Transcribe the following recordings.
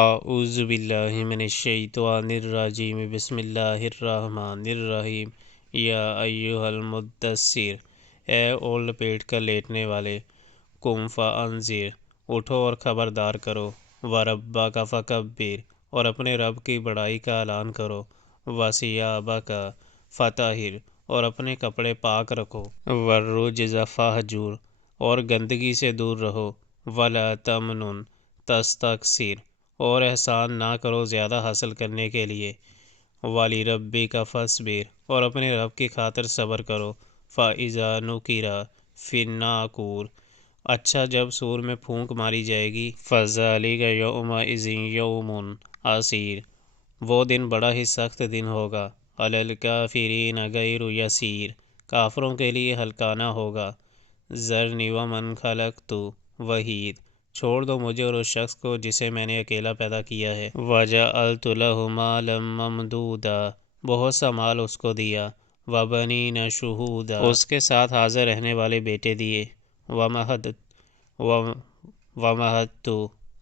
اعوذ باللہ من الشیطان الرجیم بسم اللہ الرحمن الرحیم یا ایھا المدثر، اے اوڑھ لپیٹ کر لیٹنے والے، قم فانذر، اٹھو اور خبردار کرو، وربک فکبر، اور اپنے رب کی بڑائی کا اعلان کرو، وثیابک فطہر، اور اپنے کپڑے پاک رکھو، والرجز فاہجر، اور گندگی سے دور رہو، ولا تمنن تستکثر، اور احسان نہ کرو زیادہ حاصل کرنے کے لیے، وَلِرَبِّکَ فَاصْبِرْ، اور اپنے رب کی خاطر صبر کرو، فَإِذَا نُقِرَ فِي النَّاقُورِ، اچھا جب سور میں پھونک ماری جائے گی، فَذَلِكَ يَوْمَئِذٍ يَوْمٌ عَسِيرٌ، وہ دن بڑا ہی سخت دن ہوگا، عَلَى الْكَافِرِينَ غَيْرُ يَسِيرٌ، کافروں کے لیے ہلکا نہ ہوگا، ذَرْنِي وَمَنْ خَلَقْتُ وَحِيدًا، چھوڑ دو مجھے اور اس شخص کو جسے میں نے اکیلا پیدا کیا ہے، وَجَعَلْتُ لَهُ مَالًا مَمْدُودًا، بہت سا مال اس کو دیا، وَبَنِينَ شُہُودًا، اس کے ساتھ حاضر رہنے والے بیٹے دیے، وَمَهَدتُّ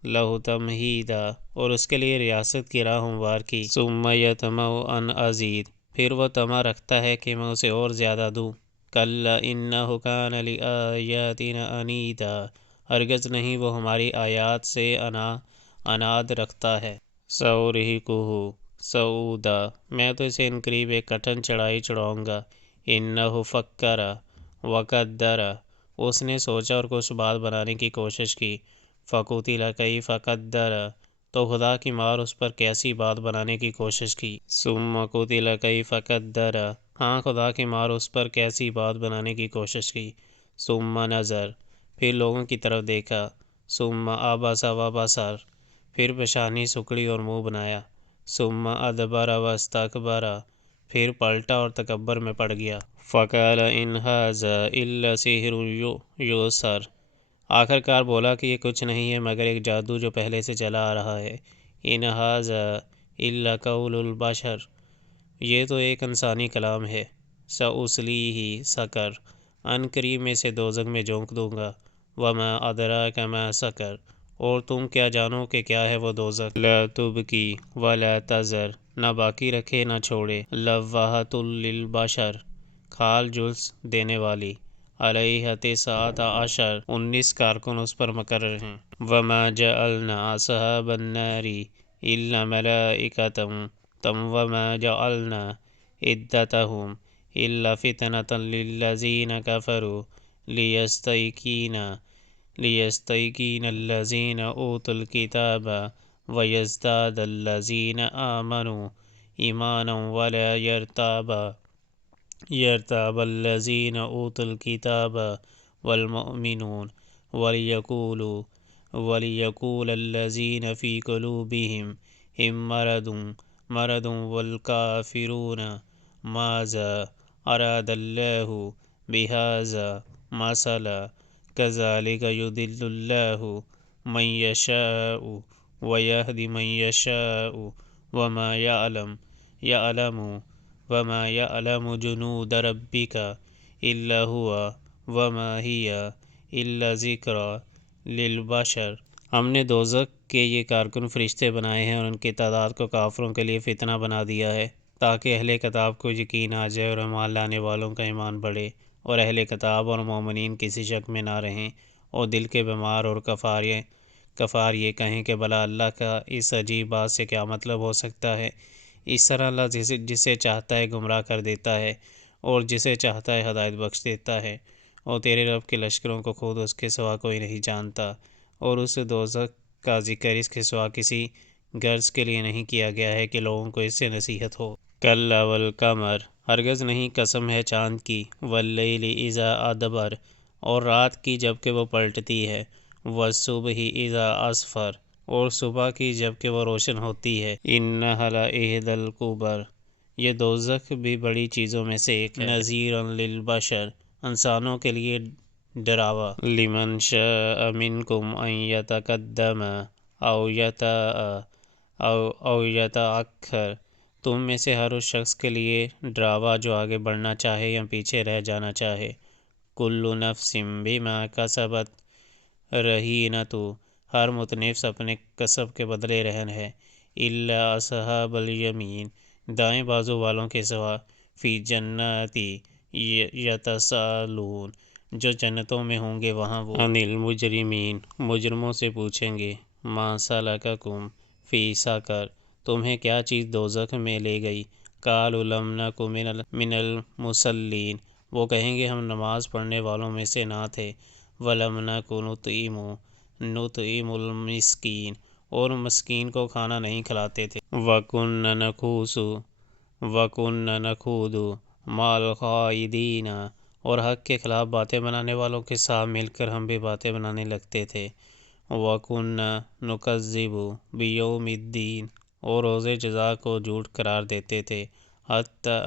لَهُ تَمْہِیدًا، اور اس کے لیے ریاست کی راہ ہموار کی، ثُمَّ يَطْمَعُ أَنْ أَزِيدَ، پھر وہ طمع رکھتا ہے کہ میں اسے اور زیادہ دوں، کَلَّا إِنَّهُ كَانَ لِآیَاتِنَا عَنِیدًا، ہرگز نہیں وہ ہماری آیات سے عناد رکھتا ہے، سَأُرْہِقُهُ صَعُودًا، میں تو اسے عنقریب ایک کٹھن چڑھائی چڑھاؤں گا، إِنَّهُ فَکَّرَ وَقَدَّرَ، اس نے سوچا اور کچھ بات بنانے کی کوشش کی، فَقُتِلَ کَیْفَ قَدَّرَ، تو خدا کی مار اس پر کیسی بات بنانے کی کوشش کی، ثُمَّ قُتِلَ کَیْفَ قَدَّرَ، ہاں خدا کی مار اس پر کیسی بات بنانے کی کوشش کی، ثُمَّ نَظَرَ، پھر لوگوں کی طرف دیکھا، ثُمَّ عَبَسَ وَبَسَرَ، پھر پیشانی سکڑی اور منہ بنایا، ثُمَّ أَدْبَرَ وَاسْتَكْبَرَ، پھر پلٹا اور تکبر میں پڑ گیا، فَقَالَ إِنْ هَٰذَا إِلَّا سِحْرٌ يُؤْثَرُ، آخر کار بولا کہ یہ کچھ نہیں ہے مگر ایک جادو جو پہلے سے چلا آ رہا ہے، إِنْ هَٰذَا إِلَّا قَوْلُ الْبَشَرِ، یہ تو ایک انسانی کلام ہے، سَأُصْلِيهِ سَقَرَ، عنقریب میں اسے دوزخ میں جھونک دوں گا، وَمَا أَدْرَاكَ مَا سَقَرُ، اور تم کیا جانو کہ کیا ہے وہ دوزخ، لَا تُبْقِي وَلَا تَذَرُ، نہ باقی رکھے نہ چھوڑے، لَوَّاحَةٌ لِلْبَشَرِ، کھال جلس دینے والی، عَلَیْہَا تِسْعَةَ عَشَرَ، 19 کارکن اس پر مقرر ہیں، وَمَا جَعَلْنَا أَصْحَابَ النَّارِ إِلَّا مَلَائِکَةً وَمَا جَعَلْنَا عِدَّتَهُمْ إِلَّا فِتْنَةً لِلَّذِينَ كَفَرُوا لِيَسْتَيْقِنَ الَّذِينَ أُوتُوا الْكِتَابَ وَيَزْدَادَ الَّذِينَ آمَنُوا إِيمَانًا وَلَا يَرْتَابَ الَّذِينَ أُوتُوا الْكِتَابَ وَالْمُؤْمِنُونَ وَلِيَقُولَ الَّذِينَ فِي قُلُوبِهِمْ مَرَضٌ وَالْكَافِرُونَ مَاذَا أَرَادَ اللَّهُ بِهَٰذَا مَثَلًا كَذَٰلِكَ يُضِلُّ اللَّهُ مَن يَشَاءُ وَيَهْدِي مَن يَشَاءُ وَمَا يَعْلَمُ جُنُودَ رَبِّكَ إِلَّا هُوَ وَمَا هِیَ إِلَّا ذِکْرَىٰ لِلْبَشَرِ، ہم نے دوزخ کے یہ کارکن فرشتے بنائے ہیں اور ان کی تعداد کو کافروں کے لیے فتنہ بنا دیا ہے، تاکہ اہل کتاب کو یقین آ جائے اور ایمان لانے والوں کا ایمان بڑھے، اور اہل کتاب اور مومنین کسی شک میں نہ رہیں، اور دل کے بیمار اور کفار یہ کہیں کہ بھلا اللہ کا اس عجیب بات سے کیا مطلب ہو سکتا ہے، اس طرح اللہ جسے چاہتا ہے گمراہ کر دیتا ہے اور جسے چاہتا ہے ہدایت بخش دیتا ہے، اور تیرے رب کے لشکروں کو خود اس کے سوا کوئی نہیں جانتا، اور اس دوزخ کا ذکر اس کے سوا کسی غرض کے لیے نہیں کیا گیا ہے کہ لوگوں کو اس سے نصیحت ہو، کَلَّا وَالْقَمَرِ، ہرگز نہیں، قسم ہے چاند کی، وَاللَّیْلِ إِذَا أَدْبَرَ، اور رات کی جب کہ وہ پلٹتی ہے، وَالصُّبْحِ إِذَا أَسْفَرَ، اور صبح کی جب کہ وہ روشن ہوتی ہے، إِنَّهَا لَإِحْدَى الْكُبَرِ، یہ دوزخ بھی بڑی چیزوں میں سے ایک ہے، نَذِیرًا لِلْبَشَرِ، انسانوں کے لیے ڈراوا، لِمَن شَاءَ مِنْکُمْ أَن يَتَقَدَّمَ أَوْ يَتَأَخَّرَ، تم میں سے ہر اس شخص کے لیے ڈراوا جو آگے بڑھنا چاہے یا پیچھے رہ جانا چاہے، كُلُّ نَفْسٍ بِمَا كَسَبَتْ رَہِینَةٌ، ہر متنفس اپنے کسب کے بدلے رہن ہے۔ الا اصحاب الیمین، دائیں بازو والوں کے سوا، فی جناتی یتساءلون، جو جنتوں میں ہوں گے وہاں وہ عن المجرمین، مجرموں سے پوچھیں گے، ما سلککم فی سقر، تمہیں کیا چیز دوزخ میں لے گئی؟ قالوا لم نک من المصلین، وہ کہیں گے ہم نماز پڑھنے والوں میں سے نہ تھے، ولم نک نطعم المسکین، اور مسکین کو کھانا نہیں کھلاتے تھے، وَكُنَّا نَخُوضُ مَعَ الْخَائِضِينَ، اور حق کے خلاف باتیں بنانے والوں کے ساتھ مل کر ہم بھی باتیں بنانے لگتے تھے، وَكُنَّا نُكَذِّبُ بِيَوْمِ الدِّينِ، اور روز جزا کو جھوٹ قرار دیتے تھے، حَتَّىٰ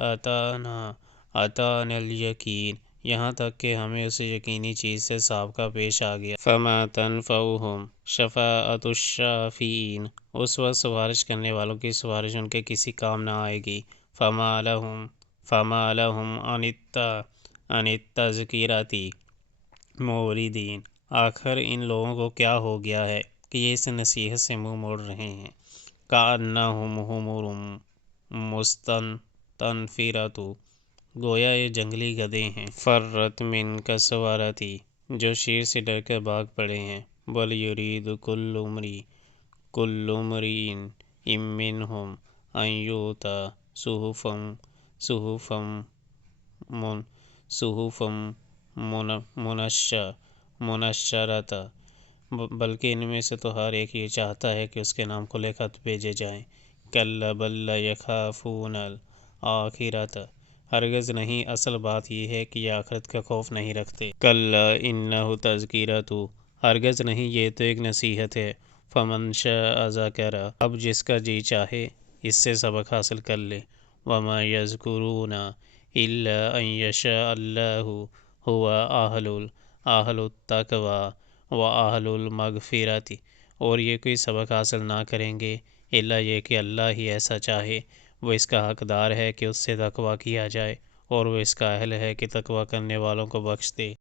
أَتَانَا الْيَقِينُ، یہاں تک کہ ہمیں اس یقینی چیز سے سابقہ پیش آ گیا، فَمَا تَنفَعُهُمْ شَفَاعَةُ الشَّافِعِينَ، اس وقت سفارش کرنے والوں کی سفارش ان کے کسی کام نہ آئے گی، فَمَا لَهُمْ عَنِ التَّذْكِرَةِ مُعْرِضِينَ، آخر ان لوگوں کو کیا ہو گیا ہے کہ یہ اس نصیحت سے منہ موڑ رہے ہیں، كَأَنَّهُمْ حُمُرٌ مُّسْتَنفِرَةٌ، گویا یہ جنگلی گدھے ہیں، فَرَّتْ مِن قَسْوَرَةٍ، جو شیر سے ڈر کر بھاگ پڑے ہیں، بَلْ يُرِيدُ كُلُّ امْرِئٍ مِّنْهُمْ أَن يُؤْتَىٰ صُحُفًا مُّنَشَّرَةً، بلکہ ان میں سے تو ہر ایک یہ چاہتا ہے کہ اس کے نام کھلے خط بھیجے جائیں، كَلَّا بَل لَّا يَخَافُونَ الْآخِرَةَ، ہرگز نہیں، اصل بات یہ ہے کہ یہ آخرت کا خوف نہیں رکھتے، كَلَّا إِنَّهُ تَذْكِرَةٌ، ہرگز نہیں، یہ تو ایک نصیحت ہے، فَمَن شَاءَ ذَكَرَ، اب جس کا جی چاہے اس سے سبق حاصل کر لے، وَمَا يَذْكُرُونَ إِلَّا أَن يَشَاءَ اللَّهُ هُوَ أَهْلُ التَّقْوَىٰ وَأَهْلُ الْمَغْفِرَةِ، اور یہ کوئی سبق حاصل نہ کریں گے الا یہ کہ اللہ ہی ایسا چاہے، وہ اس کا حقدار ہے کہ اس سے تقویٰ کیا جائے، اور وہ اس کا اہل ہے کہ تقویٰ کرنے والوں کو بخش دے۔